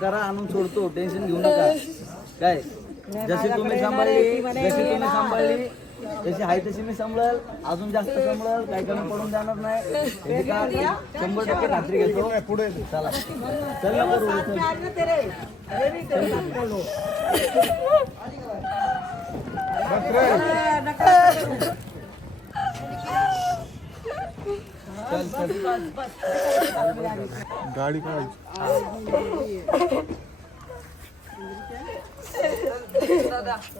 करा आणून सोडतो. टेन्शन घेऊ नका. काय? जशी तुम्ही सांभाळली जशी तुम्ही सांभाळली तशी आहे तशी मी सांभाळ अजून जास्त सांभाळ काही कमी पडून जाणार नाही. का शंभर टक्के खात्री घेतो. पुढे चला. चल ना करू गाडी काढायची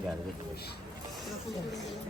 गाडी चढताना आणि त्याने शांत तिथे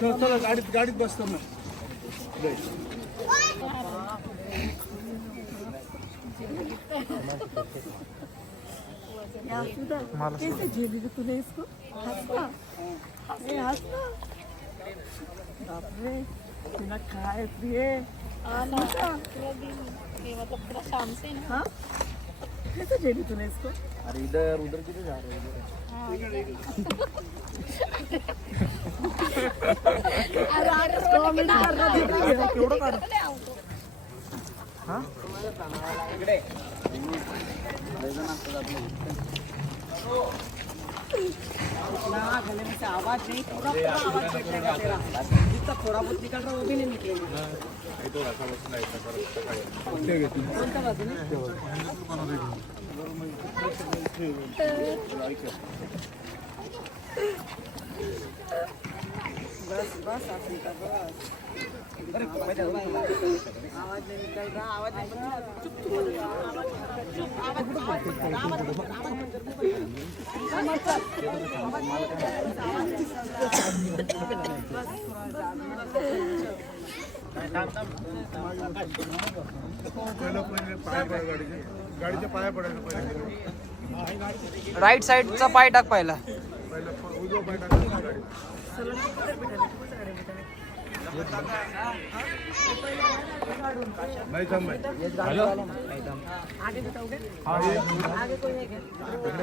चला गाडीत गाडीत बसतो ना कैसे झेली रे तूने इसको हंसना ये हंसना बाप रे बिना खाए पिए मतलब पूरा शाम से ना हाँ कैसे झेली तूने इसको अरे इधर उधर किती जा रहे हो इधर? केवढं काढ आवाज नहीं पूरा पूरा आवाज बैठेगा तेरा जितना थोड़ा बहुत निकल रहा वो भी नहीं कोणत्या बाजूने बस बस असं का? बस. गाडीच्या पाया पडायचं राईट साईडचा पाय टाक पहिला उजवा पाय टाक. गाडी नाही थांबाय आगे आगे कोई है क्या तेरे बैग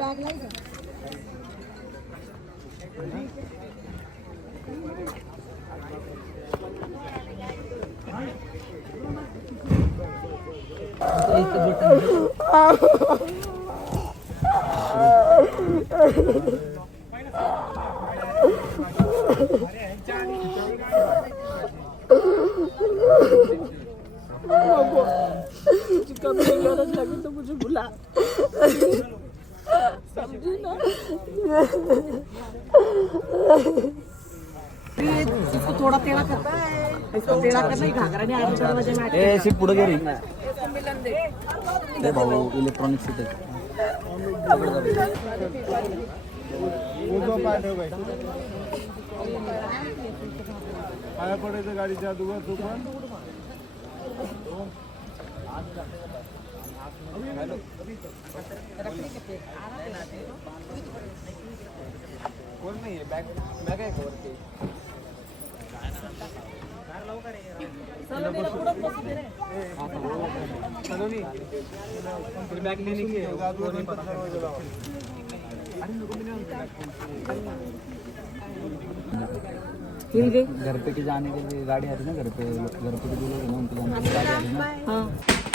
लाएगा तुझी कभी गरज लगी तो मुझे बुला। समझी ना? इसको थोड़ा टेढ़ा करता है इसको टेढ़ा करना ही घाघरा नहीं ए पुढे मिलन दे। ते भाऊ इलेक्ट्रॉनिक सीट पाय पडायचं गाडीच्या अगोदर तू पण नाही बॅग का लेने की नहीं पता गई घर पे की जाने के लिए गाड़ी आती है ना, घर पे घर पे जो लोग जाने के लिए गाड़ी आती हाँ।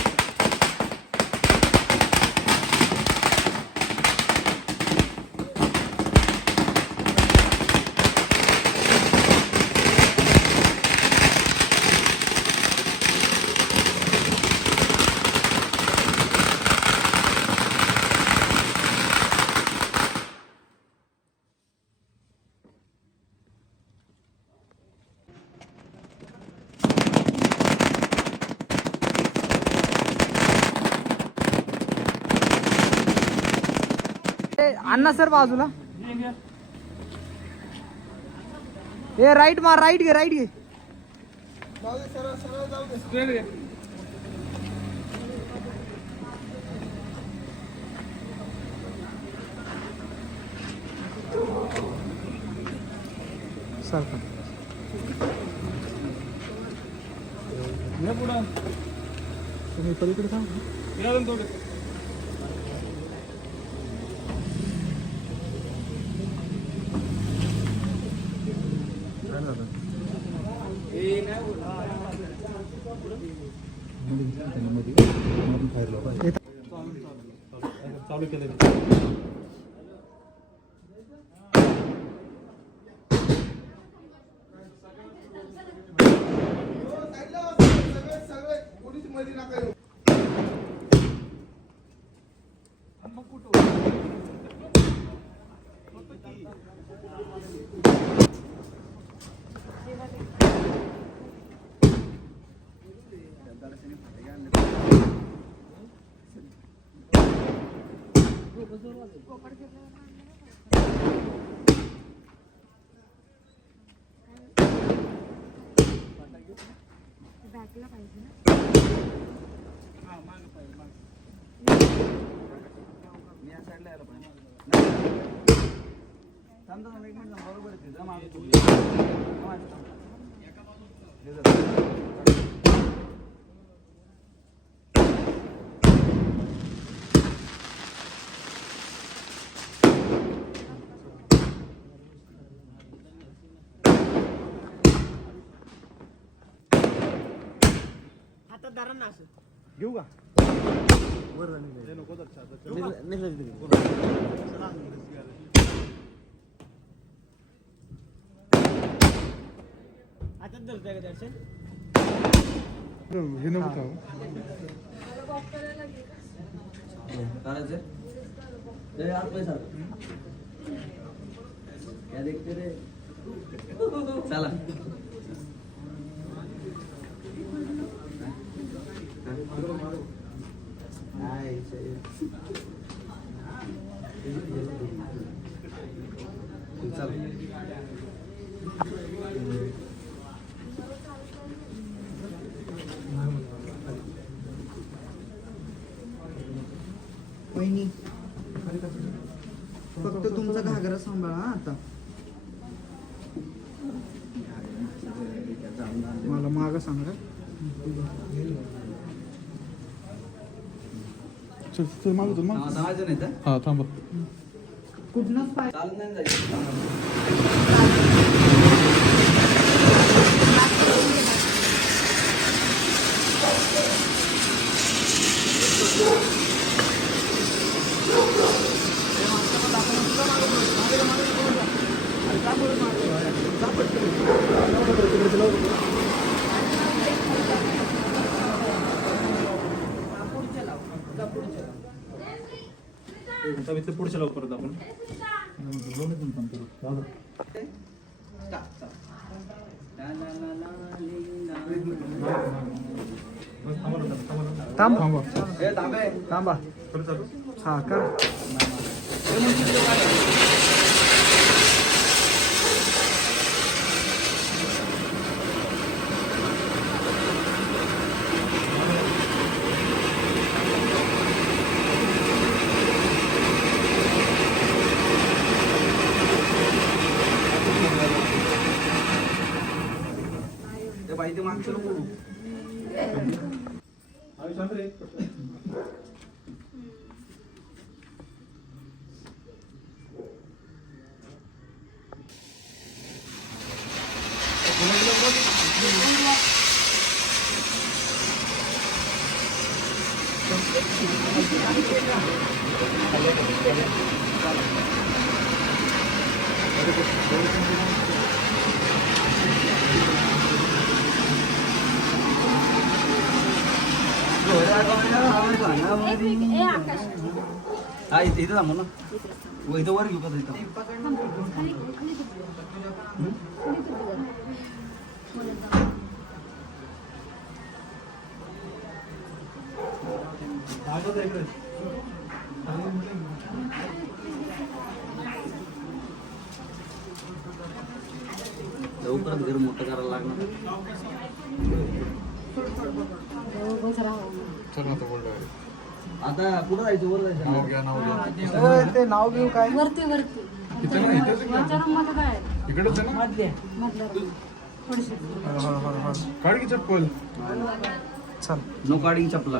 अण्णा सर बाजूला. ए राईट मार राईट घे राईट घे. तुम्ही पलीकडे सांग मी या साईडला यायला पाहिजे थांब थांब, एक मिनिट बरोबर आहे तिथं जा मागं तू. जा हे जा. घेऊ का? निघलं- निघलं तिथे. हे नको खाऊ. चालायचं ए, आत पैसा क्या देखते रे. चला नाही, सही. चल वहिनी फक्त तुमचा घागरा सांभाळा हा आता. मला माग सांगा. चल, चल, मागं चल, मागं. हा, जायचं नाही तर हा थांबा कुठनंच पाय चालत नाही जायचं पुढच्या लावू परत आपण. थांब. थांबा चालू. हा कर. ते बाई हा इथे इथे थांबू ना इथं वर घेऊ का तिथं लवकरच घर मोठं करायला लागणार. चल आता बोललो आता कुठं जायचं वर जायचं नाव घ्या नाव घ्या ते नाव घेऊ काय वरती वरती इथं ना इथेच आहे वरच्या रूममध्ये काय का? इकडेच आहे ना मधल्या room. थोडीशी हा हा हा हा काढ की चप्पल चल नो काढिंग चपला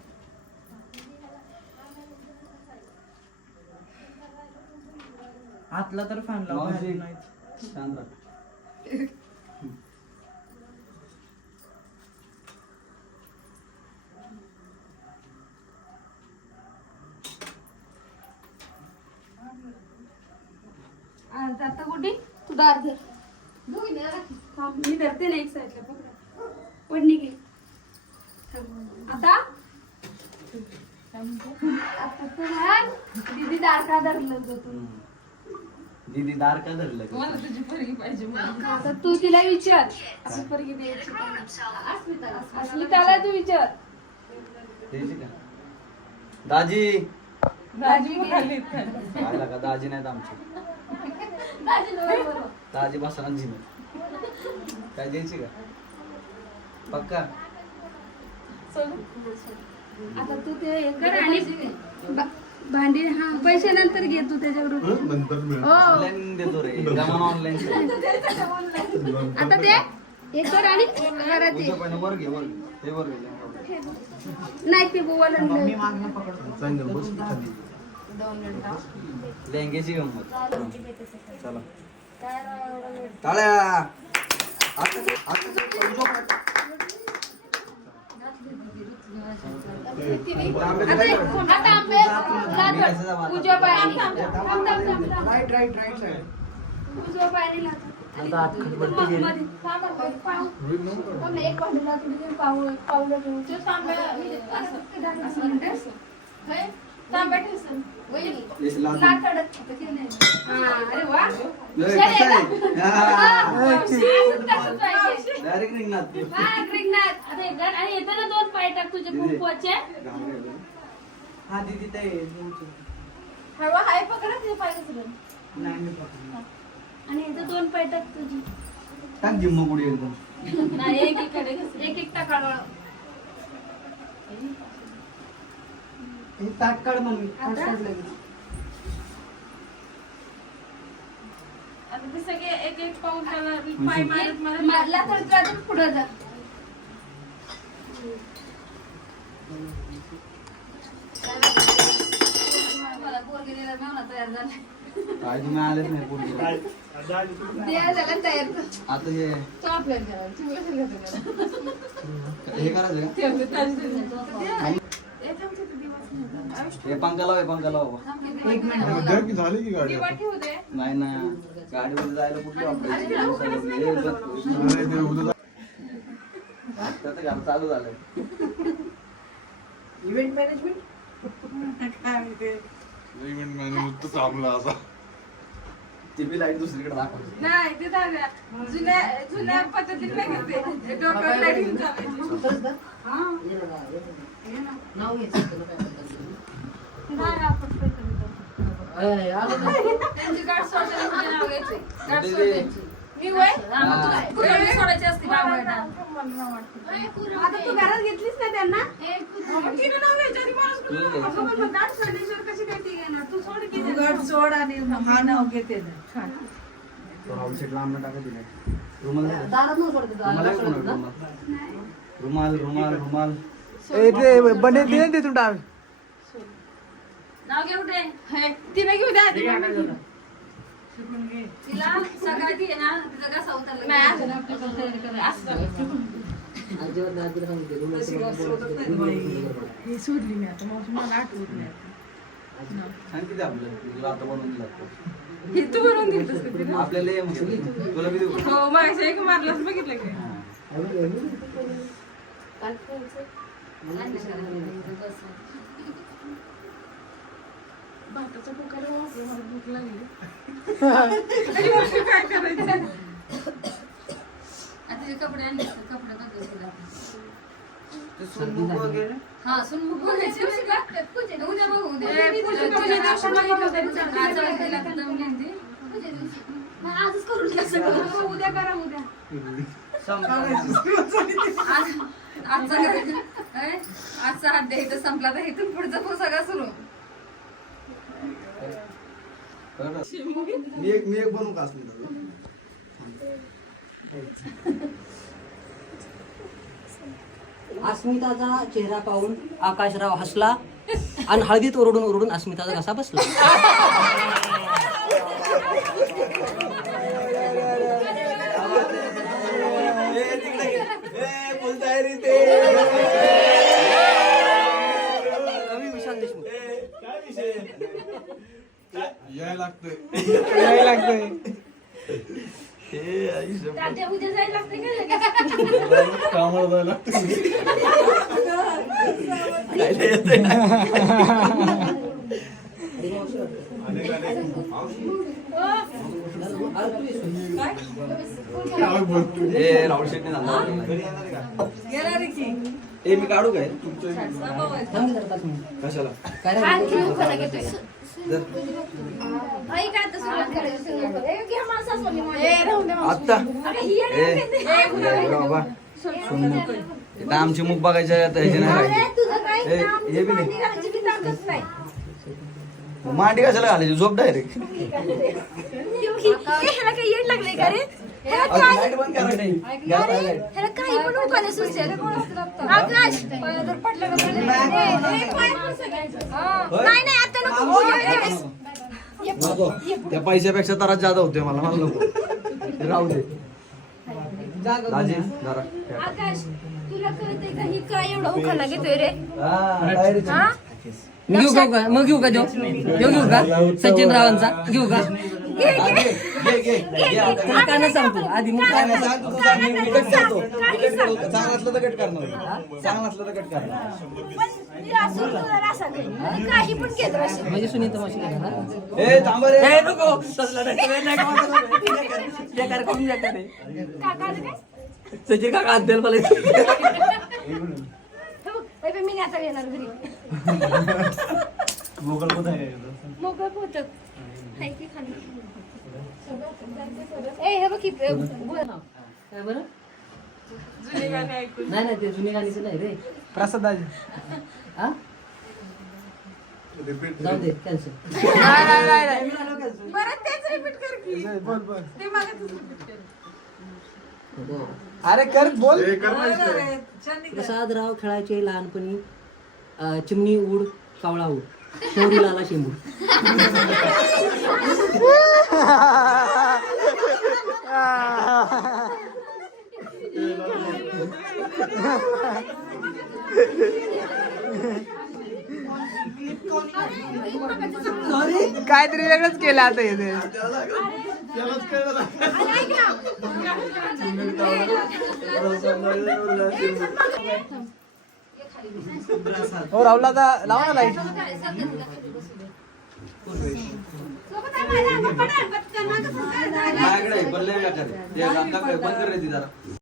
आतला तर फॅन लाव मावशी. नाही. राहा. आता कुठे? तू दार धर. थांब, मी धरते ना एक साईडला पकडा. पडणी घे आता? आता तू घाल. दीदी दार का धरलं होतं तू? दीदी दार का धरलं का? आता तू तिला विचार. असं पोरगी द्यायची का? अस्मिताला तू विचार. द्यायची का? दाजी. दाजी. पाहिला का? दाजी नाहीत आमचे. दाजी बरोबर. दाजी बसणार जिने. काय द्यायची का? पक्का? आता तू ते हे कर आणि बा- भांडी हा पैसे नंतर घे तू त्याच्याकडून नंतर मिळेल. हो. ऑनलाईन देतो रे. ऑनलाईन आता ते हे कर आणि घरात ये. वर घे वर घे. हे वर घे नाही ते बोला मी मागणं पकडतो चांगलं बस खाली लेंगेची गंमत. चला. टाळ्या. आता आता आता आंबे लाथ. उजव्या पायाने थांब, थांब, थांब, थांब, थांब. राईट राईट राईट साईड उजव्या पायाने लाथ. आणि मग मध्ये. थांब, थांब, पाव. थांब ना, एक भांडी लाथ, थोडी पाव- पावलं ठेवू. ते तांब्या- असं, असं म्हणते. तांब्या. लाथ. आता नाही. हा, अरे वा. हुशार आहे ना? हा, असंच तसंच पाहिजे. डायरेक्ट निघणार. हा. आता हे. आणि येताना दोन पाय टाक तुझे कुंकवाचे हा दीदी ते हळवा हाय पकडा तुझे पाय घसरून. नाही मी पकडतो. आणि इथं दोन पाय टाक तुझी टाक जिम्म पुढे एकदम नाही एक इकडे. एक एक टाक. हे ताट काढ मम्मी ताट आता? काढ लगेच. आता ते सगळे एक एक पाऊल त्याला म्हणजे पाय मारत मारत मधला तर पुढे जा मला पोरगी दिला मेवणा तयार झाला. काय तुम्ही आलेच नाही पुढे द्या झाला तयार आता हे तो आपल्याला द्यावा. तू कशाला देतो? हे करायचं का हे पंखा लाव हे पंखा लाव एक मिनिट द्या की झाली की गाडी दिवा ठेवू दे नाही ना गाडीमध्ये जायला कुठे वापरायची हे बघ. अरे ते उद्या आता तर घाल चालू झालंय इव्हेंट मॅनेजमेंट काय मी ते इव्हेंट मॅनेजर तर थांबला असा. ती लाइट दुसरीकडे नाही ते दादा जुन्या जुन्या पद्धतीने नाही करते डोक्यावर लाइट चालायची नाही, आपण पै करू. त्यांची गाठ सोडायला म्हणजे नाव घ्यायचे. गाठ सोडायची. मी वय हा, मग तुला- तुला बी सोडायची असते बाबांना. आता तू घरात घेतलीस ना त्यांना? मग तिने नाव गाठ सोडल्याशिवाय काय ती सोड आणि हा नाव घेते लांब रुमाल. रुमाल? रुमाल रुमाल रुमाल. बने दे तू डाव नाव घे कुठे? तिने घेऊ द्या. तिला सगळं घे ना तिचा कसा उतरला असं. सोडली मी आता. मला आठवत नाही आता. सांग किती आपलं तुला आता बनवून लागतो हे तू बनवून दिलतस का तिला? आपल्याला ये मग तुला मी देऊ. हो मागच्या एक मारलाच बघितलं की. भाताचा कुकर वापरून मला भूक लागली. आणि मावशी काय करायचं? कपडे आणले कपडे बदलतील ते सुनमुख वगैरे? हा उद्या बघू उद्या. दिवशी मागितलं. आजच करून घ्या सगळं. उद्या करा उद्या. आज आजचा काय? आजचा इथं संपला तर इथून पुढचा पण सगळा सुरू. मी एक मी एक बनवू का असली अस्मिताचा चेहरा पाहून आकाशराव हसला आणि हळदीत ओरडून ओरडून अस्मिताचा घसा बसला. कवी विशाल देशमुख. याय लागतंय. लागते? कामाला जायला ए राहुल शेट्टी झाला ए मी काढू काय. कशाला? आता इथं आमची मुख बघायच्या ह्याचे नाही राहिली. हे बी नाही. मांडी कशाला घालायची? झोप डायरेक्ट. हा. त्या पैशापेक्षा तर जादा होते मला. मला नको. राहू दे. दाजी जरा आकाश तुला कळतंय का? ही काय एवढा उखाणा घेतोय रे? हा, डायरेक्ट. हा? मग घेऊ का मग घेऊ का जो जो घेऊ का? सचिन रावांचा? घेऊ का? घे, घे. नाही सांगतो. आधी मग सांग तुझं सांग, मी- मी कट करतो. चांगलं असलं तर कट करणार चांगलं असलं तर कट करणार काही पण घेत राहशील. म्हणजे सुनीता मावशी घेणार ए थांब रे. ए नको. तसला नाही. बेकार आहे. काका काय? सचिन मला हे मी आता येणार घरी. मोकळ कुठं आहे मोकळं हाय की खाली? ए हे बघ की ए, बोल. काय बरं? जुनी गाणी ऐकून. नाही नाही ते जुनी गाणीचं नाही रे. प्रसाद हा? रिपीट जाऊ दे कॅन्सल परत तेच रिपीट कर की. ते मागतच रिपीट कर. हे. कर ना इथे. प्रसादराव खेळायचे लहानपणी अं, चिमणी उड कावळा उड शौरी लाला शेंबू. काहीतरी वेगळंच केलं आता ना. हो राहुल आता लावा ना लाइट. माझ्याकडे बंद कर रे ती जरा.